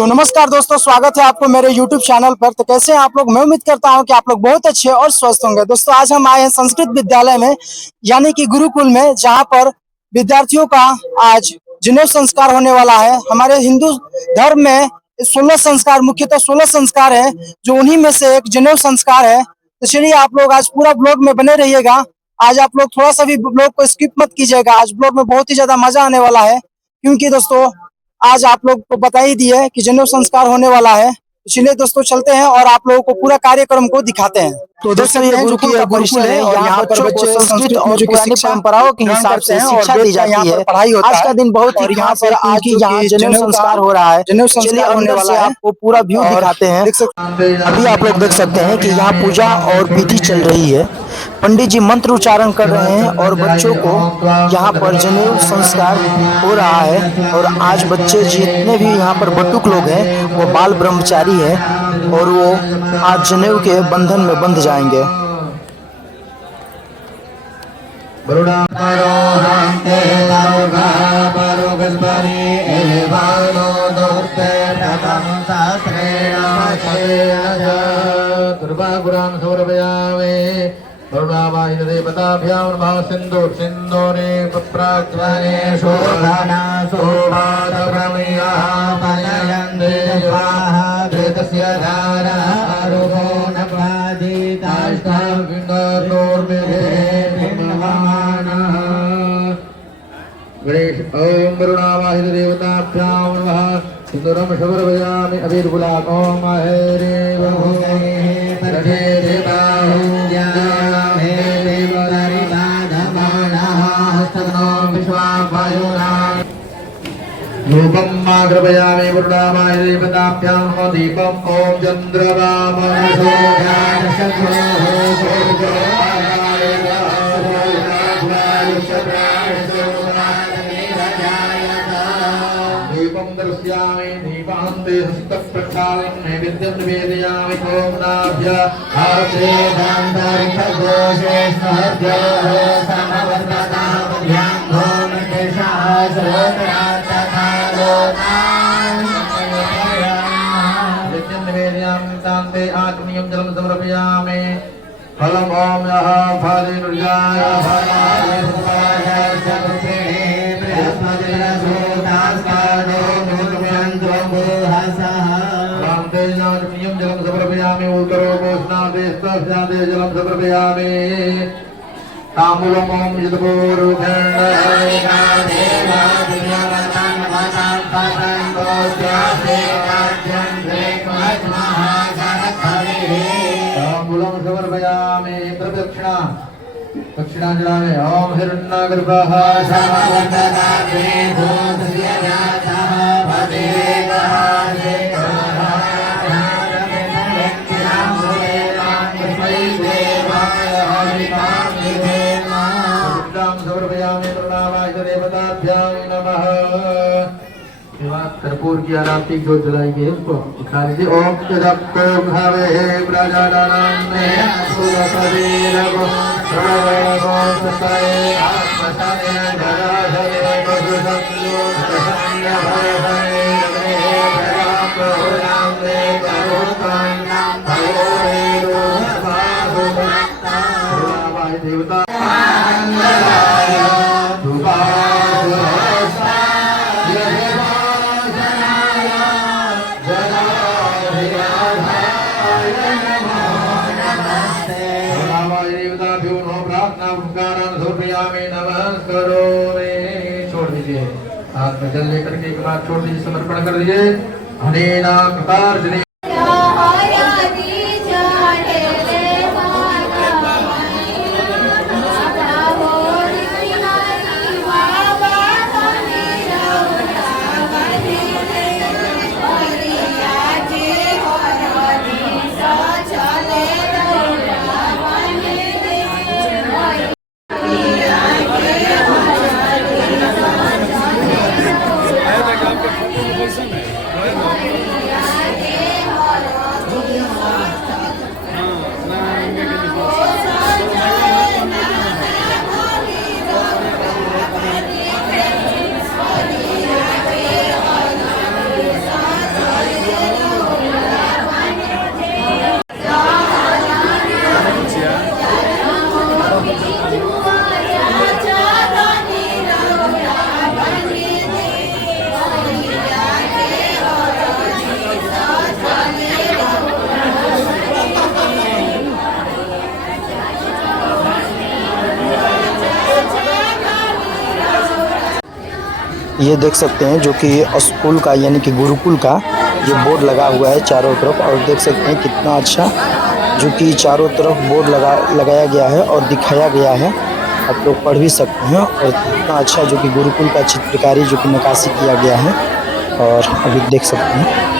तो नमस्कार दोस्तों, स्वागत है आपको मेरे YouTube चैनल पर। तो कैसे हैं आप लोग? मैं उम्मीद करता हूं कि आप लोग बहुत अच्छे और स्वस्थ होंगे। दोस्तों, आज हम आए हैं संस्कृत विद्यालय में, यानी कि गुरुकुल में, जहां पर विद्यार्थियों का आज जनेऊ संस्कार होने वाला है। हमारे हिंदू धर्म में 16 संस्कार, मुख्यतः 16 संस्कार है, जो उन्हीं में से एक जनेऊ संस्कार है। तो चलिए, आप लोग आज पूरा ब्लॉग में बने रहिएगा। आज आप लोग थोड़ा सा भी ब्लॉग को स्किप मत कीजिएगा। आज ब्लॉग में बहुत ही ज्यादा मजा आने वाला है, क्योंकि दोस्तों आज आप लोग को बता ही दिए कि जनेऊ संस्कार होने वाला है। इसलिए दोस्तों चलते हैं और आप लोगों को पूरा कार्यक्रम को दिखाते हैं। तो दोस्तों, ये गुरुकुल का परिसर है और यहाँ पर बच्चे संस्कृत और पुरानी परंपराओं के हिसाब से शिक्षा दी जाती है। पढ़ाई होता है। आज का दिन बहुत ही खास है, क्योंकि यहाँ जनेऊ संस्कार हो रहा है। जनेऊ संस्कार होने वाला है, आपको पूरा व्यू दिखाते हैं। अभी आप लोग देख सकते हैं कि यहाँ पूजा और विधि चल रही है। पंडित जी मंत्र उच्चारण कर रहे हैं और बच्चों को यहाँ पर जनेऊ संस्कार हो रहा है। और आज बच्चे जितने भी यहाँ पर बटुक लोग हैं, वो बाल ब्रह्मचारी है और वो आज जनेऊ के बंधन में बंध जाएंगे। देवताभ्यां नमः। सिन्दूरे प्राक्तने शोभना शोभातप्रमेयः पलयन्ते स्वाहा वेदस्य धारा आरोहो नपादिताष्टाविन्दोर्मिभे निर्ममानः। गणेश ओम वरुणावाहित देवताभ्यां नमः। सिन्दूरं शोभयामि अबीरगुलाब ओम हरे रूपं मा कृपयामि वरुणामाय देवताभ्यां नमो। दीपं ॐ दीपं दर्शयामि। दीपान्ते हस्तप्रक्षालनं नैवेद्यं निवेदयामि। ओम्नाभ्य आर्ते दान्तरिक्षघोषे सहस्रः समवर्तताभ्यां निवेदयामि। आत्मीयं जलं समर्पयामि। फलं ओम यः फलिनुर्जाय जलं समर्पयामि। उत्तरोपोष्णादेस्तस्यादे जलं समर्पयामि। ताम्बूलम् ओम ताम्बूलं समर्पयामि। प्रदक्षिणा दक्षिणा चढ़ावे। ओम हिरण्यगर्भः कर्पूर की आरती जो जलाएंगे इसको उठा लीजिए। ओम तदप्तो भावे प्रजाननं मे सुरसवीरगो सर्वगो सताये आत्मसाने धराधरे मधुसंयो ससंय भयभये प्रजाप्रोरामे करोतान्नं भयोरेरो स्वाहुभक्ता भाई देवता छोड़ दीजिए। हाथ में जल लेकर के एक बार छोड़ दीजिए, समर्पण कर दीजिए। हनेना कृतार्जुने ये देख सकते हैं जो कि स्कूल का यानी कि गुरुकुल का ये बोर्ड लगा हुआ है चारों तरफ, और देख सकते हैं कितना अच्छा जो कि चारों तरफ बोर्ड लगाया गया है और दिखाया गया है, आप लोग पढ़ भी सकते हैं। और कितना अच्छा जो कि गुरुकुल का चित्रकारी जो कि नक्काशी किया गया है, और अभी देख सकते हैं।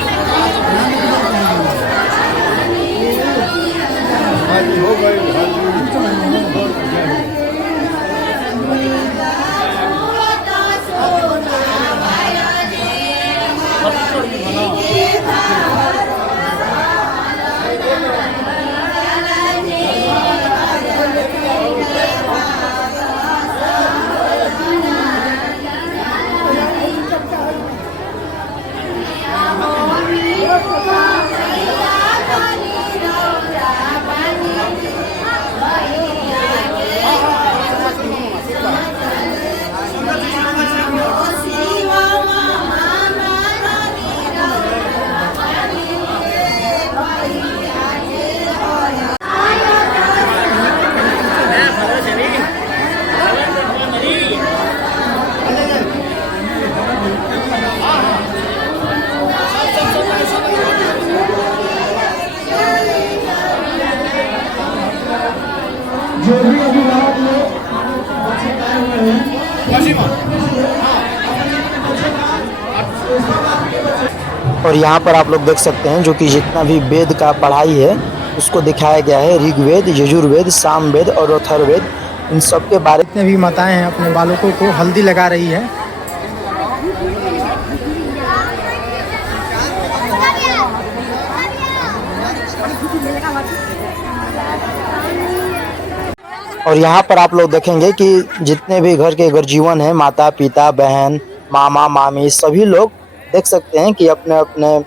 जो भी अभिभावक लोग बच्चे आए हुए हैं, और यहाँ पर आप लोग देख सकते हैं जो कि जितना भी वेद का पढ़ाई है उसको दिखाया गया है। ऋग्वेद, यजुर्वेद, सामवेद और अथर्ववेद, इन सब के बारे में भी माताएं हैं अपने बालकों को हल्दी लगा रही है। और यहाँ पर आप लोग देखेंगे कि जितने भी घर के गर्जीवन हैं, माता पिता, बहन, मामा मामी, सभी लोग देख सकते हैं कि अपने अपने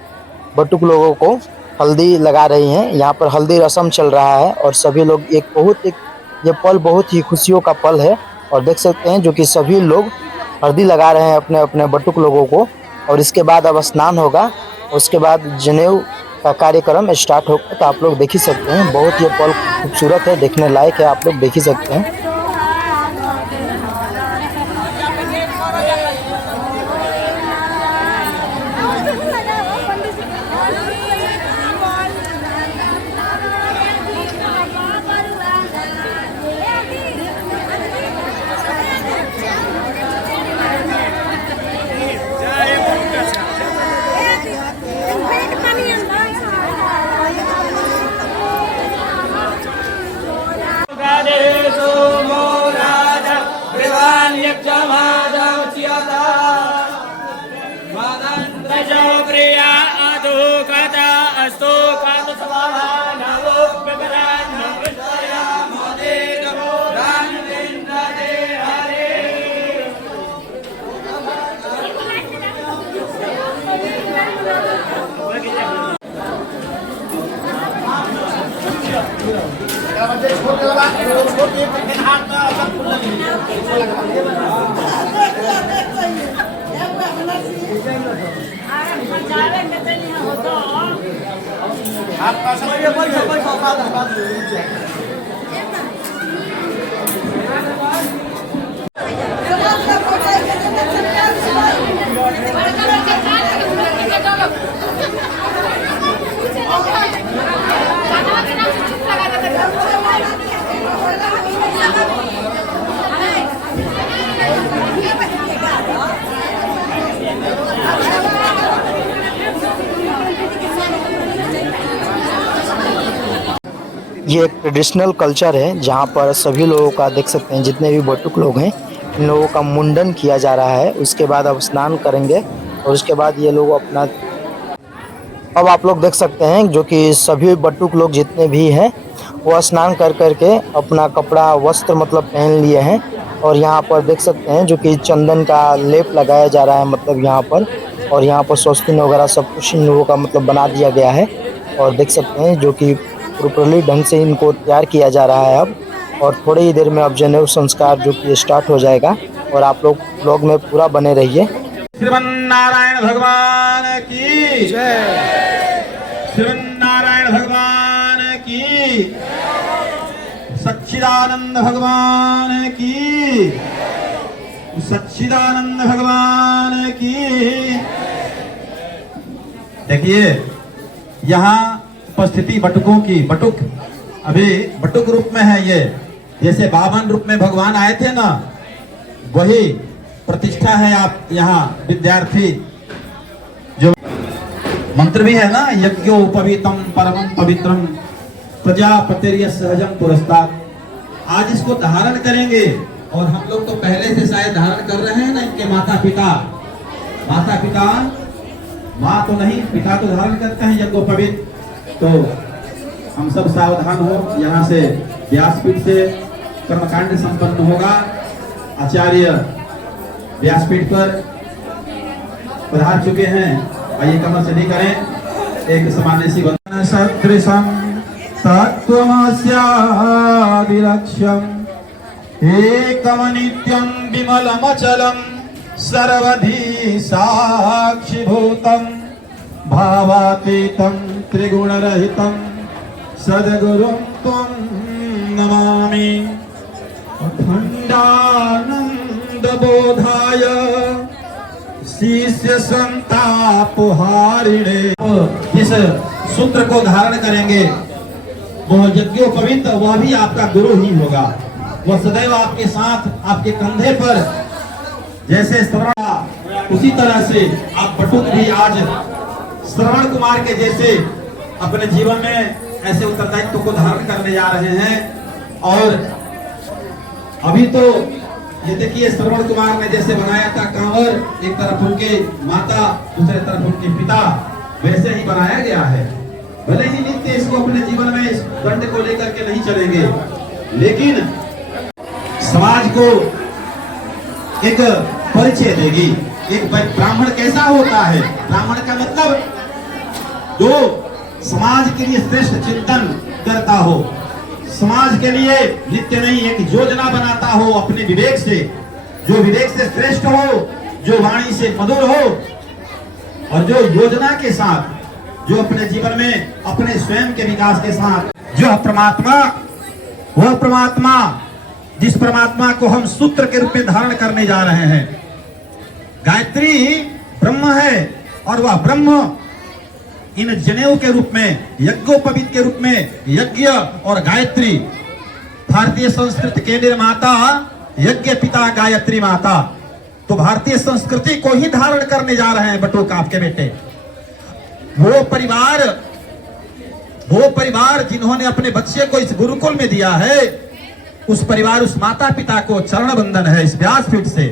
बटुक लोगों को हल्दी लगा रही हैं। यहाँ पर हल्दी रस्म चल रहा है और सभी लोग ये पल बहुत ही खुशियों का पल है। और देख सकते हैं जो कि सभी लोग हल्दी लगा रहे हैं अपने अपने बटुक लोगों को। और इसके बाद अब स्नान होगा, उसके बाद जनेऊ का कार्यक्रम स्टार्ट होगा। तो आप लोग देख ही सकते हैं, बहुत ये पल खूबसूरत है, देखने लायक है, आप लोग देख ही सकते हैं। ये एक ट्रेडिशनल कल्चर है जहाँ पर सभी लोगों का देख सकते हैं, जितने भी बटुक लोग हैं इन लोगों का मुंडन किया जा रहा है। उसके बाद अब स्नान करेंगे और उसके बाद ये लोग अपना, अब आप लोग देख सकते हैं जो कि सभी बटुक लोग जितने भी हैं वो स्नान कर करके अपना कपड़ा वस्त्र मतलब पहन लिए हैं। और यहाँ पर देख सकते हैं जो कि चंदन का लेप लगाया जा रहा है मतलब यहाँ पर, और यहाँ पर स्वस्तिन वगैरह सब कुछ इन लोगों का मतलब बना दिया गया है। और देख सकते हैं जो कि प्रॉपर्ली ढंग से इनको तैयार किया जा रहा है अब, और थोड़ी ही देर में अब जनेऊ संस्कार जो कि स्टार्ट हो जाएगा। और आप लोग ब्लॉग में पूरा बने रहिए। श्रीमन्नारायण भगवान की जय, श्रीमन्नारायण भगवान की, सच्चिदानंद भगवान की, सच्चिदानंद भगवान की। देखिए यहाँ उपस्थिति बटुकों की, बटुक अभी बटुक रूप में है ये, जैसे 52 रूप में भगवान आए थे ना, वही प्रतिष्ठा है। आप यहाँ विद्यार्थी जो मंत्र भी है ना, यज्ञोपवीतम परमं पवित्रम प्रजापतिर्य सहजम पुरस्तात्। आज इसको धारण करेंगे, और हम लोग तो पहले से शायद धारण कर रहे हैं ना, इनके माता पिता, माँ तो नहीं, पिता तो धारण करते हैं यज्ञोपवीत। तो हम सब सावधान हो। यहाँ से व्यासपीठ से कर्मकांड संपन्न होगा। आचार्य व्यासपीठ पर पधार चुके हैं। आइए कमर से नहीं करें, एक सामान्य सी वंदना। सदृशम तत्त्वमस्यादिलक्ष्यम् एकम नित्यं विमलमचलं सर्वधी साक्षिभूतं भावातीतं त्रिगुणरहितं सद्गुरुं त्वं नमामि। अखंडानंद बोधाय शिष्य संतापहारिणे। इस सूत्र को धारण करेंगे, वह यज्ञोपवीत, वह भी आपका गुरु ही होगा। वह सदैव आपके साथ, आपके कंधे पर जैसे श्रवण, उसी तरह से आप बटुक भी आज श्रवण कुमार के जैसे अपने जीवन में ऐसे उत्तरदायित्व को धारण करने जा रहे हैं। और अभी तो ये देखिए, श्रवण कुमार ने जैसे बनाया था कांवर, एक तरफ उनके माता, दूसरे तरफ उनके पिता, वैसे ही बनाया गया है। भले ही नित्य इसको अपने जीवन में इस दंड को लेकर के नहीं चलेंगे, लेकिन समाज को एक परिचय देगी। एक ब्राह्मण कैसा होता है? ब्राह्मण का मतलब जो समाज के लिए श्रेष्ठ चिंतन करता हो, समाज के लिए नित्य नहीं एक योजना बनाता हो अपने विवेक से, जो विवेक से श्रेष्ठ हो, जो वाणी से मधुर हो, और जो योजना के साथ, जो अपने जीवन में अपने स्वयं के विकास के साथ, जो परमात्मा, वह परमात्मा, जिस परमात्मा को हम सूत्र के रूप में धारण करने जा रहे हैं। गायत्री ब्रह्म है, और वह ब्रह्म इन जनेऊ के रूप में, यज्ञोपवीत के रूप में, यज्ञ और गायत्री, भारतीय संस्कृति के निर्माता यज्ञ पिता गायत्री माता। तो भारतीय संस्कृति को ही धारण करने जा रहे हैं बटुक आपके बेटे। वो परिवार जिन्होंने अपने बच्चे को इस गुरुकुल में दिया है, उस परिवार, उस माता पिता को चरण बंदन है इस व्यासपीठ से।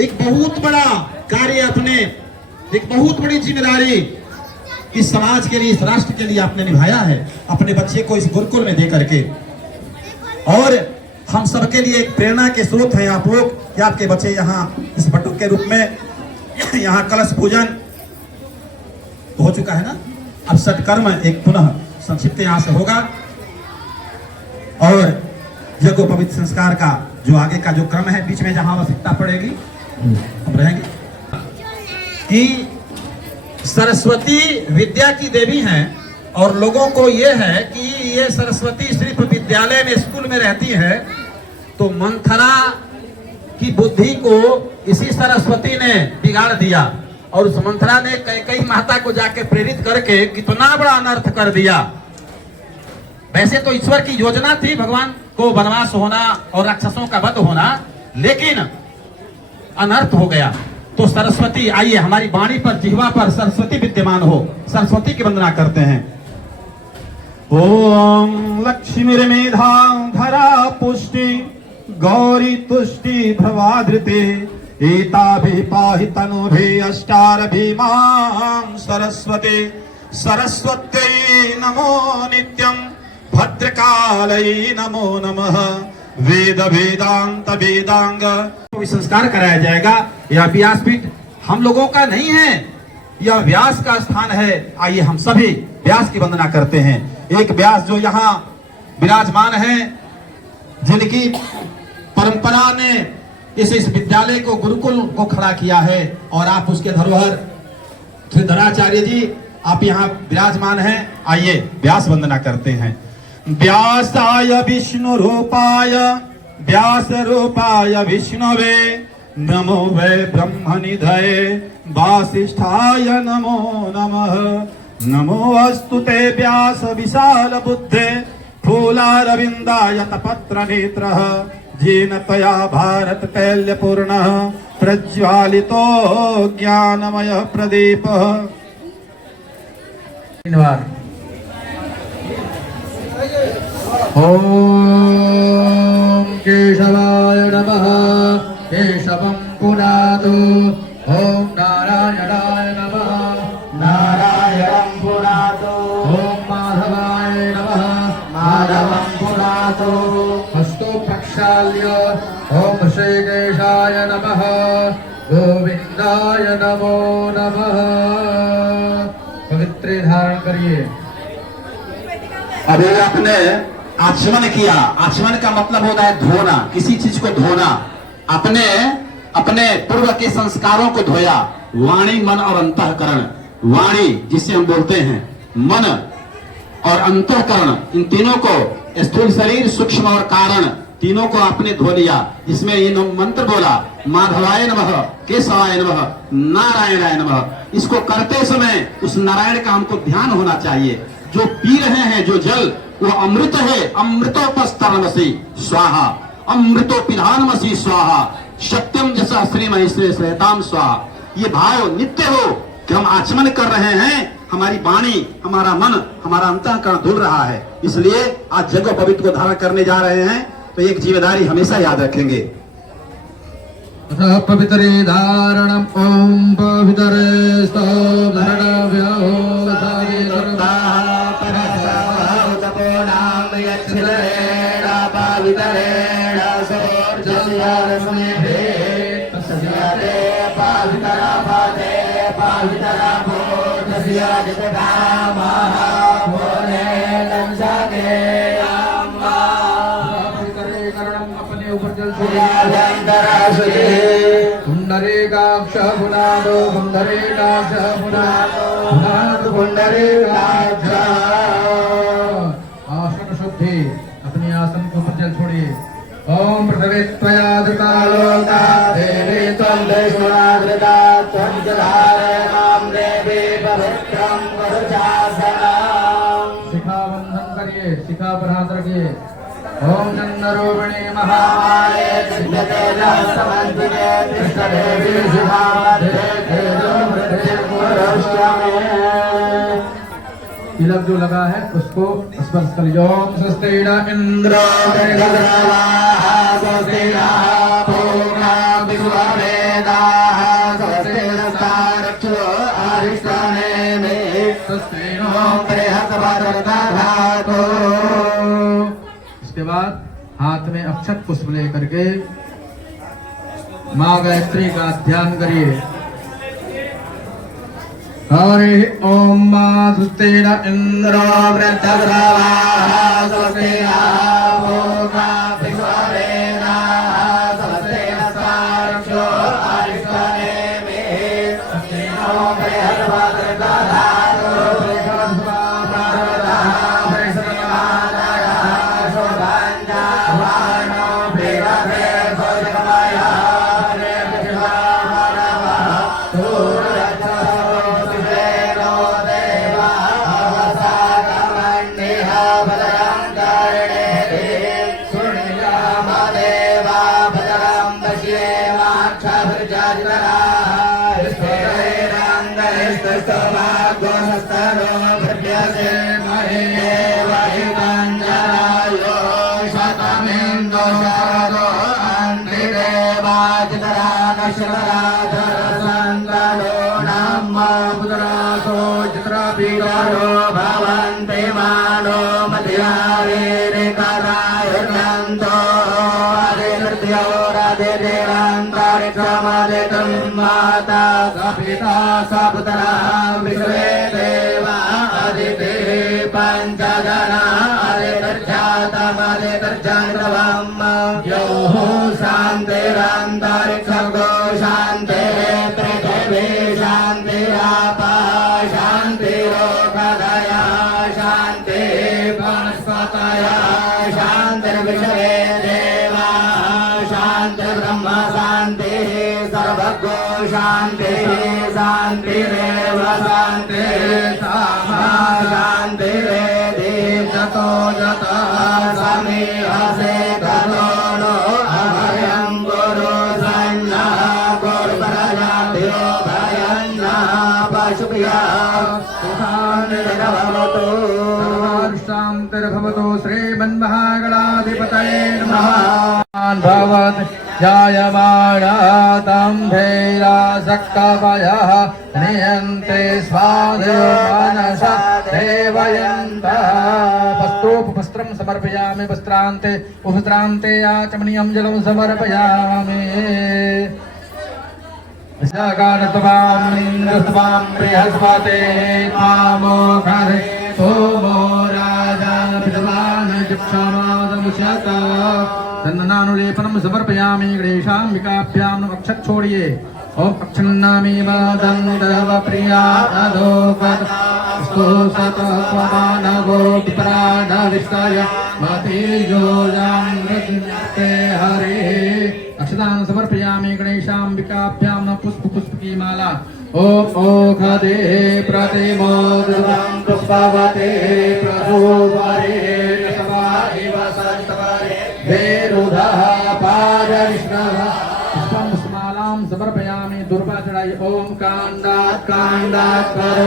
एक बहुत बड़ा कार्य अपने, एक बहुत बड़ी जिम्मेदारी इस समाज के लिए, इस राष्ट्र के लिए आपने निभाया है, अपने बच्चे को इस गुरुकुल में दे करके। और हम सबके लिए एक प्रेरणा के स्रोत हैं आप लोग, कि आपके बच्चे यहाँ इस बटुक के रूप में, यहाँ कलश पूजन हो चुका है ना, अब सत्कर्म एक पुनः संक्षिप्त यहाँ से होगा, और यज्ञोपवीत संस्कार का जो आगे का जो क्रम है, बीच में जहां आवश्यकता पड़ेगी हम रहेंगे। कि सरस्वती विद्या की देवी हैं, और लोगों को ये है कि ये सरस्वती सिर्फ विद्यालय में, स्कूल में रहती है, तो मंथरा की बुद्धि को इसी सरस्वती ने बिगाड़ दिया, और उस मंथरा ने कैकेयी माता को जाके प्रेरित करके कितना बड़ा अनर्थ कर दिया। वैसे तो ईश्वर की योजना थी भगवान को वनवास होना और राक्षसों का वध होना, लेकिन अनर्थ हो गया। तो सरस्वती, आइए हमारी वाणी पर, जिह्वा पर सरस्वती विद्यमान हो, सरस्वती की वंदना करते हैं। ओम लक्ष्मीर्मेधा धरा पुष्टि गौरी तुष्टि भवाधृते एताभिः पाहि तनुभिः अष्टारभिः मां सरस्वते। सरस्वत्यै नमो नित्यं भद्रकालयै नमो नमः। वेद वेदांत वेदांग संस्कार कराया जाएगा। यह व्यासपीठ हम लोगों का नहीं है, यह व्यास का स्थान है। आइए हम सभी व्यास की वंदना करते हैं। एक व्यास जो यहाँ विराजमान है, जिनकी परंपरा ने इस विद्यालय को, गुरुकुल को खड़ा किया है, और आप उसके धरोहर श्रीधराचार्य जी आप यहाँ विराजमान हैं। आइए व्यास वंदना करते हैं। व्यासाय विष्णु रूपाय व्यास रूपाय विष्णवे नमो वै ब्रह्मनिधये वासिष्ठाय नमो नमः नमो अस्तु ते व्यास विशाल बुद्धे फूलारविन्दाय तपत्र नेत्रः जेन त्वया भारत तैल्यपूर्णः प्रज्वालितो ज्ञानमय प्रदीपः। ॐ केशवाय नमः केशवं पुनातु ॐ नारायणाय नमः नारायणं पुनातु ॐ माधवाय नमः माधवं पुनातु हस्तो प्रक्षाल्य ॐ श्रीकेशाय नमः गोविन्दाय नमो नमः। पवित्र धारण करिए। अभी आपने आचमन किया। आचमन का मतलब होता है धोना, किसी चीज को धोना। अपने अपने पूर्व के संस्कारों को धोया। वाणी, मन और अंतःकरण। वाणी जिसे हम बोलते हैं, मन और अंतःकरण, इन तीनों को, स्थूल शरीर, सूक्ष्म और कारण, तीनों को आपने धो लिया। इसमें ये मंत्र बोला, माधवाय नमः, केशवाय नमः, नारायणाय नमः। इसको करते समय उस नारायण का हमको ध्यान होना चाहिए। जो पी रहे हैं जो जल, वो अमृत है। अमृतोपस्तरणमसि स्वाहा, अमृतो पिधानमसि स्वाहा, सत्यम जसा श्री महेश्वरी श्रेताम स्वाहा। ये भाव नित्य हो कि हम आचमन कर रहे हैं, हमारी वाणी, हमारा मन, हमारा अंतःकरण धुल रहा है। इसलिए आज जगह पवित्र को धारण करने जा रहे हैं, तो एक जिम्मेदारी हमेशा याद रखेंगे। पवित्रे धारणम ओम पवित्रे अपने ऊपर जल पुंडरीकाक्ष पुनादो पुंडरीकाक्ष पुनादो पुनादो पुंडरीकाक्ष। आसन शुद्धि, अपने आसन को ऊपर जल छोड़िए। ओम पृथ्वी त्वया धृता लोका देवी त्वं देशुना धृता त्वं जलारयणां देवी पवित्रं वरुचासनम्। शिखा बंधन करिए, शिखा पर हाथ रखिए। ओम नंदरूपिणी महामाये सिद्धतेजः समन्विते कृष्णदेवी शिखामध्ये तिलक जो लगा है उसको स्पर्श करिए। ओम स्वस्तिना इंद्रो मृगधराः स्वस्तिना पूर्णा विश्ववेदाः स्वस्तिनस्तारक्षो अरिष्टानेमि स्वस्तिनो बृहस्पतिर्दधातु। इसके बाद हाथ में अक्षत पुष्प लेकर के माँ गायत्री का ध्यान करिए। हरि ओम मां सुस्तेन इंद्रो वृद्धग्रवाः स्वस्तिना पूर्णा विश्ववेदाः स्वस्तिनस्तारक्षो अरिष्टानेमि स्वस्तिनो बृहस्पतिर्दधातु। भवन्ति मानो मध्यारे करायुर्नन्तो अधिदेवान्तरिक्षमदितं माता सपिता सपुत्रा विश्वे देवा अदिते पञ्चजना अधिदर्जातमधिदर्जान्ध्रवम् योः शान्तिरन्तरिक्षगो शान्ते पृथिवी शान्तिरापा शान्तिरोगदया शान्ति वनस्पतयः शान्तिर्विश्वे देवा शान्तिरेव शान्तिः सामा शान्तिरेधि जतो जता समीहसे ततो अभयं गुरु सन्नः गुरुपरजाभ्यो भयन्नः पशुभ्यः सुखानिर्भवतु शान्तिर्भवतु श्रीमन्महागणाधिपतये नमः भवत् जायमानातं धैर्यासक्तवयः नियन्ते स्वादयो मनसा देवयन्तः वस्त्रोपवस्त्रं समर्पयामि वस्त्रान्ते उपस्त्रान्ते आचमनीयं जलं समर्पयामि सकालत्वां बृहस्पते तामोघरे सोमो राजा विद्वान् जिक्षामादमुष्यत चन्दनानुलेपनं समर्पयामि गणेशाम्बिकाभ्याम् अक्षत छोड़िए ओम अक्षन्नामेव दन्तव प्रिया अधोपस्तु सतत्वमानगो विप्राणविष्टाय मतेजो जामृते हरे अक्षतान् समर्पयामि गणेशाम्बिकाभ्यां पुष्पकी माला ओम ओखदे प्रतिमोदं पुष्पवते प्रभुवरे सवाइव संतवरे वेरुधः पारविष्णवः पुष्पं पुष्पमालां समर्पयामि दुर्वा चढ़ाई ओम कांडात् कांडात् कर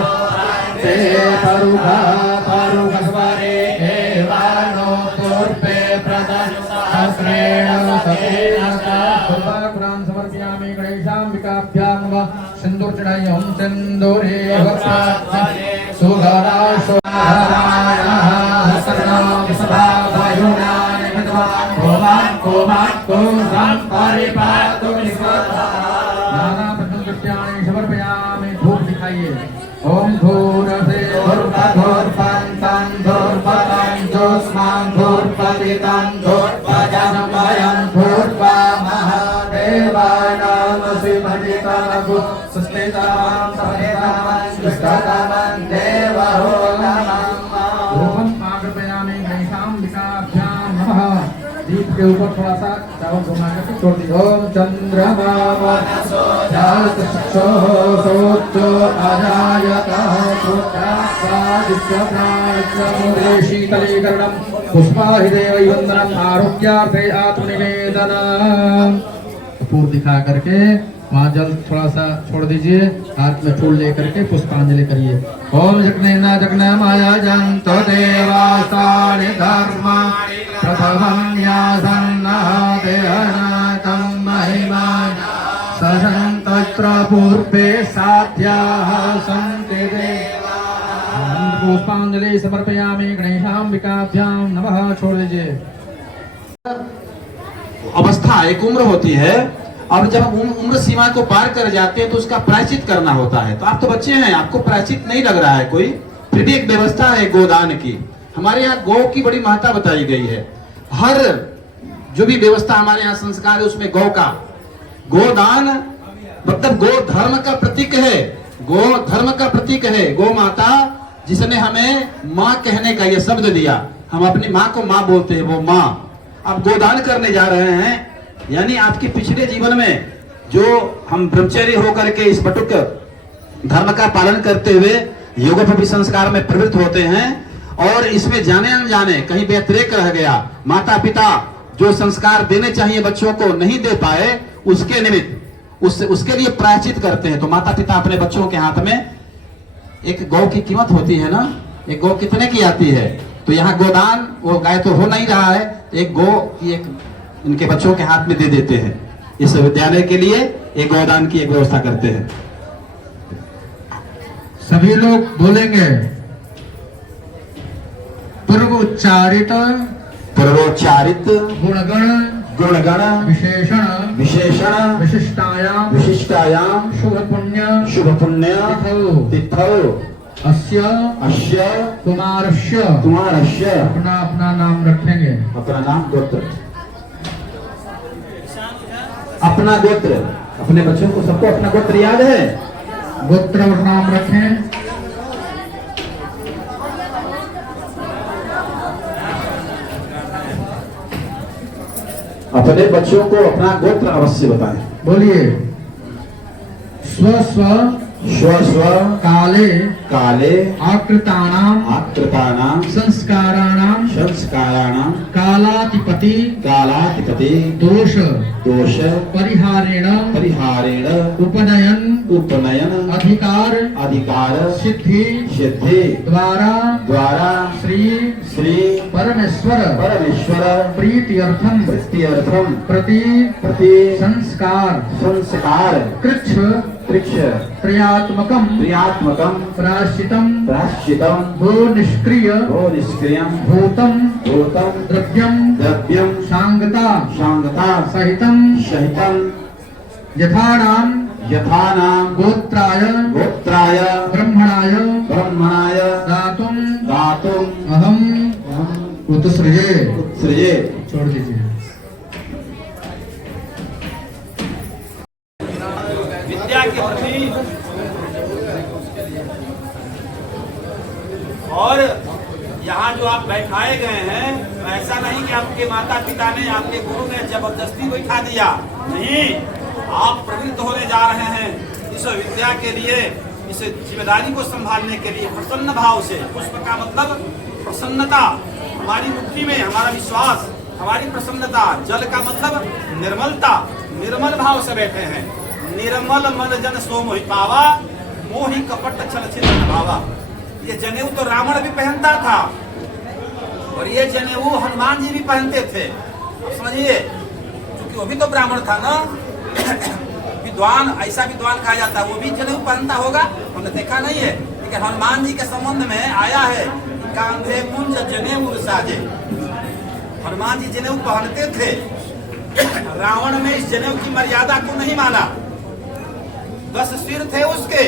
ते परुघा परुघस्वरे एवानो पूर्वे प्रदनुसहस्रेण सतेन दुर्वाकुरां समर्पयामि गणेशाम्बिकाभ्यां नमः सिन्दूर चढ़ाई ओम सिन्दूरे वक्त्रात्मने सुगराशोरायः हसनां सदा वायुनानि विद्वान् कोमान् कोमान् कोमान् परिपातु निस्वतः नाना प्रसन्नदृष्ट्यानि समर्पयामि धूप दिखाइए ओम धूरसे धूर्पधूर्पन्तं धूर्पतं जोस्मान् धूर्पतितं धूर्पजनमयं धूर्पमहादेवानामसि भजितमगु सुस्थितां समेतां सुष्ठतमं देवहो नमः धूपं आगमयामि गणेशाम्बिकाभ्यां नमः दीप के ऊपर थोड़ा सा चावल घुमा करके छोड़ दीजिए ओम चंद्रमा वनसो जातशो सोचो अजायतः पुत्रादित्यप्राणमुदे शीतलीकरणं पुष्पाहिदेवै वंदनम् आरोग्यार्थे आत्मनिवेदनम् कपूर दिखा करके वहाँ जल थोड़ा सा छोड़ दीजिए हाथ में फूल लेकर के पुष्पांजलि करिए ओम जगनेना जगन माया जंत देवास्तानि धर्म प्रथमन्यासन्नः देहनातं महिमान सशन्तत्र पूर्वे साध्याः सन्ति देवाः पुष्पांजलि समर्पयामि गणेशाम्बिकाभ्यां नमः छोड़ दीजिए अवस्था एक उम्र होती है और जब उम्र सीमा को पार कर जाते हैं तो उसका प्रायश्चित करना होता है। तो आप तो बच्चे हैं, आपको प्रायश्चित नहीं लग रहा है कोई, फिर भी एक व्यवस्था है गोदान की। हमारे यहाँ गौ की बड़ी महत्ता बताई गई है। हर जो भी व्यवस्था हमारे यहाँ संस्कार है उसमें गौ का गोदान मतलब गो धर्म का प्रतीक है। गो धर्म का प्रतीक है। गो माता जिसने हमें माँ कहने का यह शब्द दिया, हम अपनी माँ को माँ बोलते हैं, वो माँ। अब गोदान करने जा रहे हैं, यानी आपके पिछले जीवन में जो हम ब्रह्मचर्य होकर के इस बटुक धर्म का पालन करते हुए योगोपवी संस्कार में प्रवृत्त होते हैं और इसमें जाने अनजाने कहीं व्यतिरेक रह गया, माता पिता जो संस्कार देने चाहिए बच्चों को नहीं दे पाए, उसके निमित्त उसके लिए प्रायश्चित करते हैं। तो माता पिता अपने बच्चों के हाथ में, एक गौ की कीमत होती है ना, एक गौ कितने की आती है, तो यहाँ गोदान वो गाय तो हो नहीं रहा है, एक गौ की एक इनके बच्चों के हाथ में दे देते हैं। इस विद्यालय के लिए एक गोदान की एक व्यवस्था करते हैं। सभी लोग बोलेंगे पूर्वोच्चारित गुणगण विशेषण विशिष्टायाम शुभ पुण्य तिथौ अस्य कुमारस्य अपना नाम रखेंगे, अपना नाम गोत्र, अपना गोत्र, अपने बच्चों को सबको अपना गोत्र याद है, गोत्र और नाम रखें। अपने बच्चों को अपना गोत्र अवश्य बताएं। बोलिए स्व स्व स्व स्व काले काले आकृतानाम आकृतानां संस्काराणाम संस्काराणां कालातिपति कालातिपति दोष दोष परिहारेण परिहारेण उपनयन उपनयन अधिकार अधिकार सिद्धि सिद्धि द्वारा द्वारा श्री श्री परमेश्वर परमेश्वर प्रीत्यर्थम प्रीत्यर्थम प्रति प्रति संस्कार संस्कार कृच्छ वृक्ष प्रियात्मकम प्रियात्मकम प्राश्चितम प्राश्चितम भो निष्क्रिय भो निष्क्रियम भूतम भूतम द्रव्यम द्रव्यम सांगता शांगता सहितम सहितम यथानाम यथानां गोत्राय गोत्राय ब्रह्मणाय ब्रह्मणाय दातुम दातुम अहम उत्सृजे। उत्सृजे। छोड़ दीजिए। विद्या के प्रति और यहाँ जो आप बैठाए गए हैं तो ऐसा नहीं कि आपके माता पिता ने आपके गुरु ने जबरदस्ती बैठा दिया, नहीं, आप प्रवृत्त होने जा रहे हैं इस विद्या के लिए, इस जिम्मेदारी को संभालने के लिए प्रसन्न भाव से। पुष्प का मतलब प्रसन्नता, हमारी बुद्धि में हमारा विश्वास, हमारी प्रसन्नता। जल का मतलब निर्मलता, निर्मल भाव से बैठे हैं। निर्मल मन जन सो मोहि पावा, मोहि कपट छल छिन्न भावा। ये जनेऊ तो रावण भी पहनता था और ये जनेऊ हनुमान जी भी पहनते थे। अब समझिए, क्योंकि वो भी तो ब्राह्मण था ना, विद्वान, ऐसा विद्वान कहा जाता है, वो भी जनेऊ पहनता होगा, हमने देखा नहीं है, लेकिन हनुमान जी के संबंध में आया है कांधे मुंज जनेऊ साजे। हनुमान जी जनेऊ पहनते थे। रावण में इस जनेऊ की मर्यादा को नहीं माना। 10 सिर थे उसके,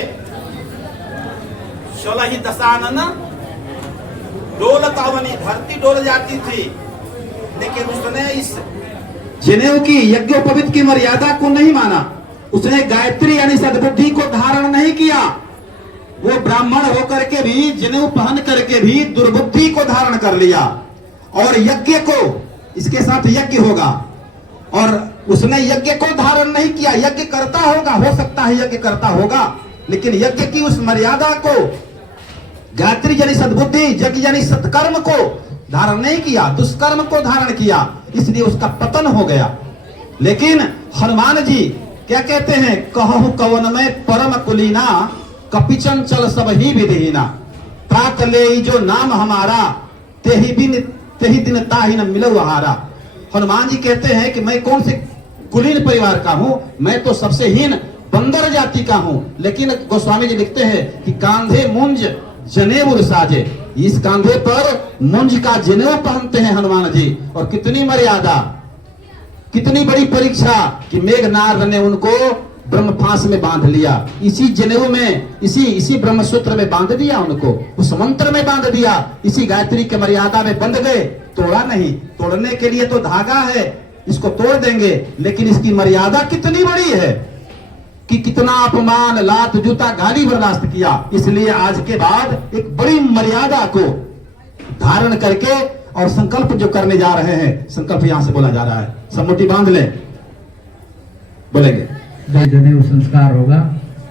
16 दशानन डोलतावनी, धरती डोल जाती थी, लेकिन उसने इस जनेऊ की यज्ञोपवीत की मर्यादा को नहीं माना। उसने गायत्री यानी सद्बुद्धि को धारण नहीं किया। वो ब्राह्मण होकर के भी, जनेऊ पहन करके भी दुर्बुद्धि को धारण कर लिया और यज्ञ को, इसके साथ यज्ञ होगा, और उसने यज्ञ को धारण नहीं किया। यज्ञ करता होगा, हो सकता है यज्ञ करता होगा, लेकिन यज्ञ की उस मर्यादा को, गायत्री यानी सद्बुद्धि, यज्ञ यानी सत्कर्म को धारण नहीं किया, दुष्कर्म को धारण किया, इसलिए उसका पतन हो गया। लेकिन हनुमान जी क्या कहते हैं, कहु कवन में परम कुलीना, कपिचन चल सब ही विधिहीना, तात ले जो नाम हमारा, तेही दिन ताही न मिलो आहारा। हनुमान जी कहते हैं कि मैं कौन से कुलीन परिवार का हूं, मैं तो सबसे हीन बंदर जाति का हूं, लेकिन गोस्वामी जी लिखते हैं कि कांधे मुंज जनेऊ साजे, इस कांधे पर मुंज का जनेऊ पहनते हैं हनुमान जी। और कितनी मर्यादा, कितनी बड़ी परीक्षा कि मेघनाद ने उनको ब्रह्म फांस में बांध लिया, इसी जनेऊ में, इसी ब्रह्म सूत्र में बांध दिया उनको, उस मंत्र में बांध दिया, इसी गायत्री के मर्यादा में बंध गए। तोड़ा नहीं, तोड़ने के लिए तो धागा है, इसको तोड़ देंगे, लेकिन इसकी मर्यादा कितनी बड़ी है कि कितना अपमान, लात, जूता, गाली बर्दाश्त किया। इसलिए आज के बाद एक बड़ी मर्यादा को धारण करके और संकल्प जो करने जा रहे हैं, संकल्प यहां से बोला जा रहा है, सब मुट्ठी बांध ले, बोलेंगे। जनेऊ संस्कार होगा,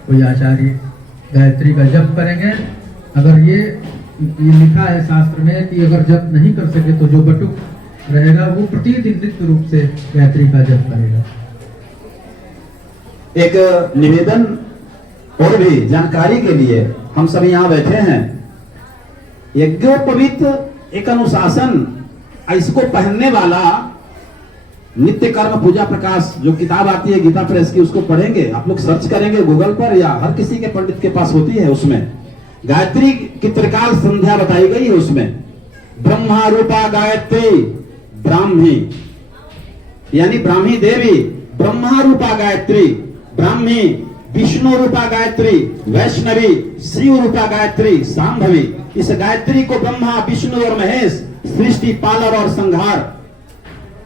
कोई आचार्य गायत्री का जप करेंगे। अगर ये लिखा है शास्त्र में कि अगर जप नहीं कर सके तो जो बटुक रहेगा वो प्रतिदिन नित्य रूप से गायत्री का जप करेगा। एक निवेदन और भी जानकारी के लिए हम सब यहाँ बैठे हैं, यज्ञोपवीत एक अनुशासन, इसको पहनने वाला नित्य कर्म पूजा प्रकाश जो किताब आती है गीता प्रेस की, उसको पढ़ेंगे, आप लोग सर्च करेंगे गूगल पर या हर किसी के पंडित के पास होती है। उसमें गायत्री की त्रिकाल संध्या बताई गई है। उसमें ब्रह्मा रूपा गायत्री ब्राह्मी यानी ब्राह्मी देवी, ब्रह्मा रूपा गायत्री ब्राह्मी, विष्णु रूपा गायत्री वैष्णवी, शिव रूपा गायत्री सांभवी। इस गायत्री को ब्रह्मा, विष्णु और महेश सृष्टि, पालर और संहार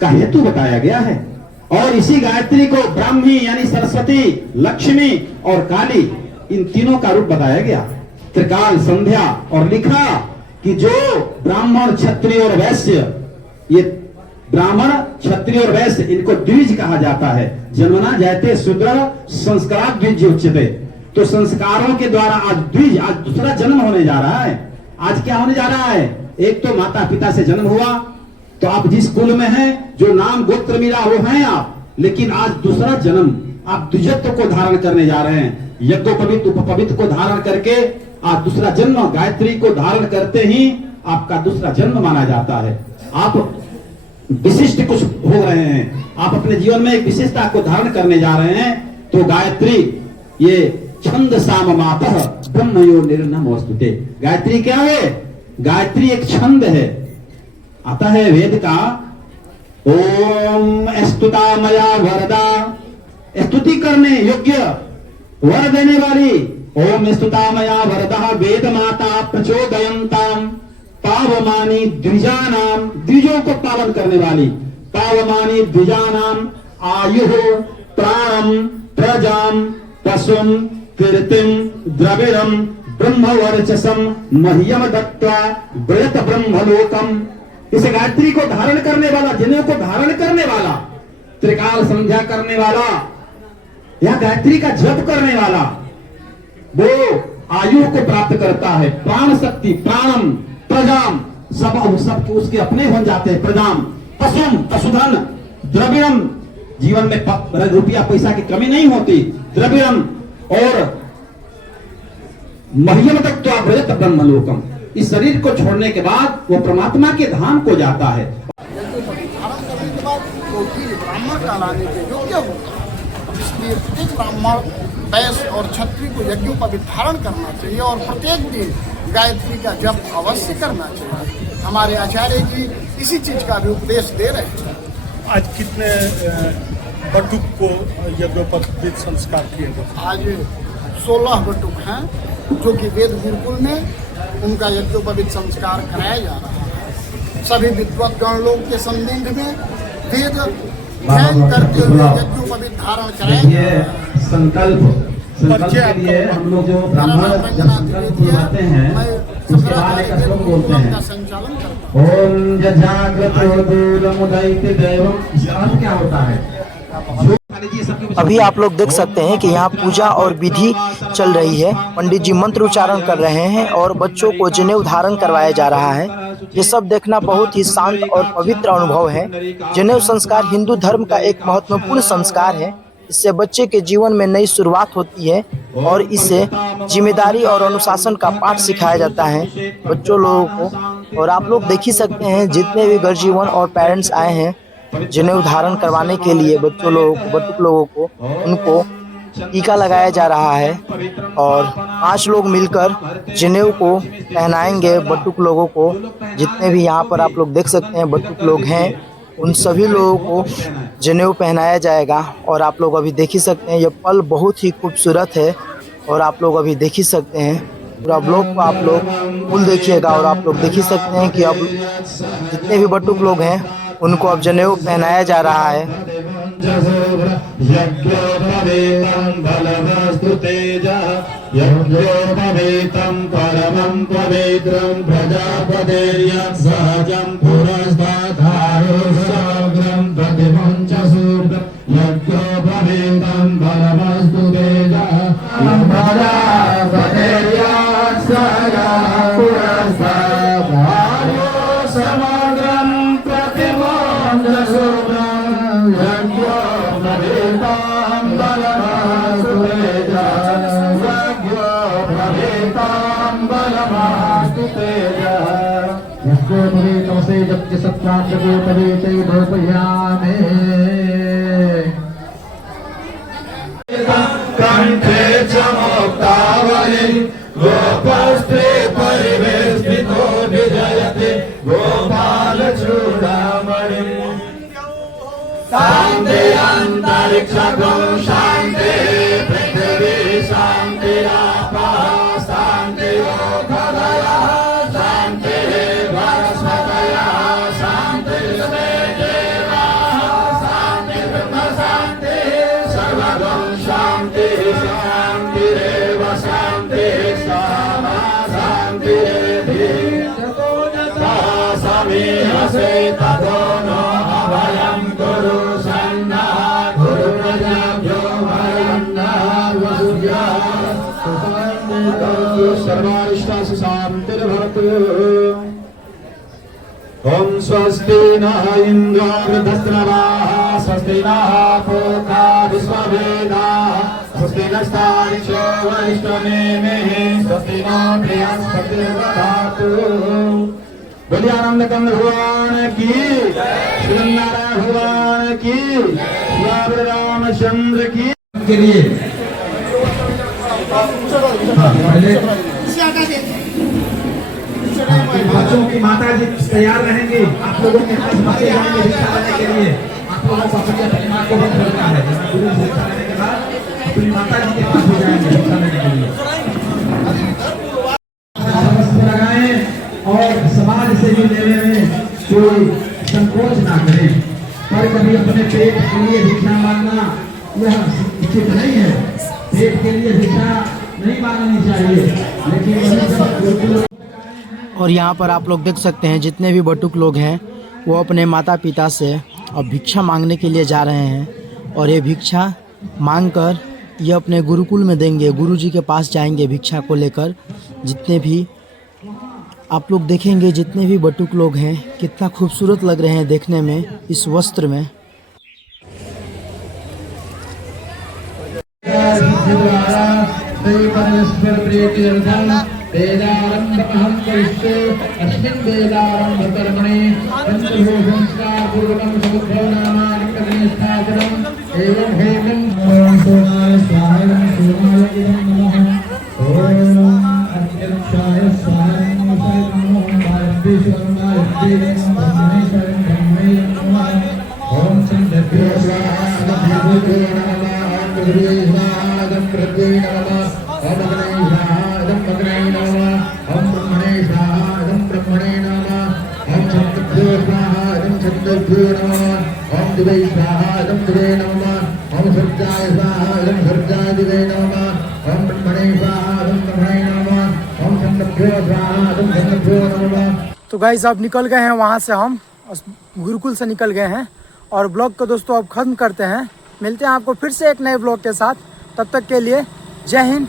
का हेतु बताया गया है। और इसी गायत्री को ब्राह्मी यानी सरस्वती, लक्ष्मी और काली, इन तीनों का रूप बताया गया, त्रिकाल संध्या। और लिखा कि जो ब्राह्मण, क्षत्रिय और वैश्य, ये ब्राह्मण, क्षत्रिय और वैश्य, इनको द्विज कहा जाता है। जन्मना जायते शूद्र संस्कारात् द्विज उच्यते। तो संस्कारों के द्वारा आज दूसरा जन्म होने जा रहा है। आज क्या होने जा रहा है? एक तो माता पिता से जन्म हुआ, तो आप जिस कुल में हैं, जो नाम गोत्र मिला वो हैं आप, लेकिन आज दूसरा जन्म आप द्विजत्व को धारण करने जा रहे हैं। यज्ञोपवीत उपपवीत को धारण करके आज दूसरा जन्म, गायत्री को धारण करते ही आपका दूसरा जन्म माना जाता है। आप विशिष्ट कुछ हो रहे हैं, आप अपने जीवन में एक विशिष्टता को धारण करने जा रहे हैं। तो गायत्री ये छंद साम मातः ब्रह्मयो निर्नमोस्तुते। गायत्री क्या है? गायत्री एक छंद है, आता है वेद का ओम स्तुता मया वरदा, स्तुति करने योग्य वर देने वाली। ओम स्तुता मया वरदा वेद माता प्रचोदयंताम पावमानी द्विजानाम, द्विजों को पावन करने वाली। पावमानी द्विजानाम आयु प्राणम प्रजाम पशुम कीर्तिम द्रविड़म ब्रह्मवर्चसम मह्यम दत्त्वा व्रत ब्रह्मलोकम। इस गायत्री को धारण करने वाला, जिन्हें को धारण करने वाला, त्रिकाल संध्या करने वाला, या गायत्री का जप करने वाला, वो आयु को प्राप्त करता है। प्राण शक्ति, प्राणम प्रजाम, सब उसके अपने बन जाते हैं। प्रजाम पशुम, पशुधन, द्रविड़म, जीवन में रुपया पैसा की कमी नहीं होती। द्रविड़म और मह्यम तत्त्वा व्रत ब्रह्मलोकम, इस शरीर को छोड़ने के बाद वो परमात्मा के धाम को जाता है। धारण करने के बाद ब्राह्मण कहलाने के योग्य हो, इसलिए प्रत्येक ब्राह्मण, वैश्य और क्षत्रिय को यज्ञोपवीत धारण करना चाहिए और प्रत्येक दिन गायत्री का जप अवश्य करना चाहिए। हमारे आचार्य जी इसी चीज का भी उपदेश दे रहे हैं। आज कितने बटुक को यज्ञोपवीत संस्कार किए गए? आज 16 बटुक हैं जो कि वेद गुरुकुल में उनका यज्ञोपवीत संस्कार कराया जा रहा है। सभी विद्वत्गण लोग के संबंध में वेद ध्यान करते हुए यज्ञोपवीत धारण कराया जा रहा है। संकल्प के लिए हम लोग जो ब्राह्मण जब संकल्प बुलाते हैं, उसके बाद एक श्लोक बोलते हैं, संचालन करता हूं। ओम जजाग्रतो दूरमुदयते दैवम। इसका अर्थ क्या होता है? अभी आप लोग देख सकते हैं कि यहाँ पूजा और विधि चल रही है। पंडित जी मंत्र उच्चारण कर रहे हैं और बच्चों को जनेऊ धारण करवाया जा रहा है। ये सब देखना बहुत ही शांत और पवित्र अनुभव है। जनेऊ संस्कार हिंदू धर्म का एक महत्वपूर्ण संस्कार है। इससे बच्चे के जीवन में नई शुरुआत होती है और इससे जिम्मेदारी और अनुशासन का पाठ सिखाया जाता है बच्चों लोगों को। और आप लोग देख ही सकते हैं जितने भी गर्जीवन और पेरेंट्स आए हैं जनेऊ धारण करवाने के लिए बच्चों लोगों को, बटुक लोगों को, उनको टीका लगाया जा रहा है और 5 लोग मिलकर जनेऊ को पहनाएंगे बटुक लोगों को। जितने भी यहाँ पर आप लोग देख सकते हैं बटुक लोग हैं, उन सभी लोगों को जनेऊ पहनाया जाएगा। और आप लोग अभी देख ही सकते हैं ये पल बहुत ही खूबसूरत है और आप लोग अभी देख ही सकते हैं। पूरा ब्लॉग को आप लोग फुल देखिएगा और आप लोग देख ही सकते हैं कि अब जितने भी बटुक लोग हैं उनको अब जनेऊ पहनाया जा रहा है। यज्ञोपवीतं परमं पवित्रं प्रजापतेर्यत् सहजं पुरस्ताद्धारो समग्रं प्रतिमं च सूत्रं। यज्ञोपवीतं परमस्तु तेजः प्रजापतेर्यत् सहजं पुरस्ताद्धारो समग्रं प्रतिमं च सूत्रं। यज्ञोपवीतं परमस्तु तेजः से जब सत्याम जगोपवीते भोपयामे कंठे चमोक्तावली गोपस्त्रे परिवेष्टितो विजयते गोपाल चूड़ामणि। शांति अंतरिक्षं शांति पृथ्वी शांति आपः शांति ओखदयः शांति वनस्पतयः शांति देवाः शांति ब्रह्म शांति सर्वगं शांति शांतिरेव शांतिः सामा शांतिरेधि समीहसे ततो नो अभयं कुरु सन्नः कुरु प्रजाभ्यो भयं नः वसुभ्यः। ओम स्वस्ति न इंद्रो वृद्धस्रवाः स्वस्ति नः पूर्वा विश्ववेदाः स्वस्ति नस्तारिक्षो वरिष्ठनेमिः स्वस्ति नो बृहस्पतिर्दधातु। बोलिए आनंद कंद भगवान की, श्री नारायण भगवान की, श्री रामचंद्र की के लिए बच्चों की माता जी तैयार रहेंगी, आप लोगों के पास बच्चे जाएंगे भिक्षा लेने के लिए। आप लोगों को अपनी माँ को भी करना है, गुरु से भिक्षा लेने के बाद अपनी माता जी के पास हो जाएंगे भिक्षा लेने के लिए। लगाएं और समाज से भी लेने में कोई संकोच ना करें, पर कभी अपने पेट के लिए भिक्षा मांगना यह उचित नहीं है। पेट के लिए भिक्षा नहीं मांगनी चाहिए, लेकिन और यहाँ पर आप लोग देख सकते हैं जितने भी बटुक लोग हैं वो अपने माता पिता से अब भिक्षा मांगने के लिए जा रहे हैं। और ये भिक्षा मांगकर ये अपने गुरुकुल में देंगे, गुरुजी के पास जाएंगे भिक्षा को लेकर। जितने भी आप लोग देखेंगे, जितने भी बटुक लोग हैं कितना खूबसूरत लग रहे हैं देखने में इस वस्त्र में। वेदारंभमहं करिष्ये अस्मिन् वेदारंभकर्मणि पंचभूतसंस्कारपूर्वकं समुद्भव नामानिकर्मणि स्थापनम् एवं हेतुं ओम सोमाय स्वाहा सोमाय नमः ओम अत्यक्षाय स्वाहा नमः वायुदेश्वराय ब्रह्मेश्वरं ब्रह्मे नमः ओम चंद्रभ्यो स्वाहा नमः पृथ्वी स्वाहा पृथ्वी नमः ओम अग्नये स्वाहा ओम ब्रह्मणे स्वाहा ओम ब्रह्मणे नमः ओम चंद्रभ्यो स्वाहा ओम चंद्रभ्यो नमः ओम दिवे स्वाहा ओम दिवे नमः ओम सूर्याय स्वाहा ओम सूर्याय दिवे नमः ओम ब्रह्मणे स्वाहा ओम ब्रह्मणे नमः ओम चंद्रभ्यो स्वाहा ओम चंद्रभ्यो नमः। तो गाइस अब निकल गए हैं वहाँ से, हम गुरुकुल से निकल गए हैं और ब्लॉग को दोस्तों अब खत्म करते हैं। मिलते हैं आपको फिर से एक नए ब्लॉग के साथ, तब तक के लिए जय हिंद,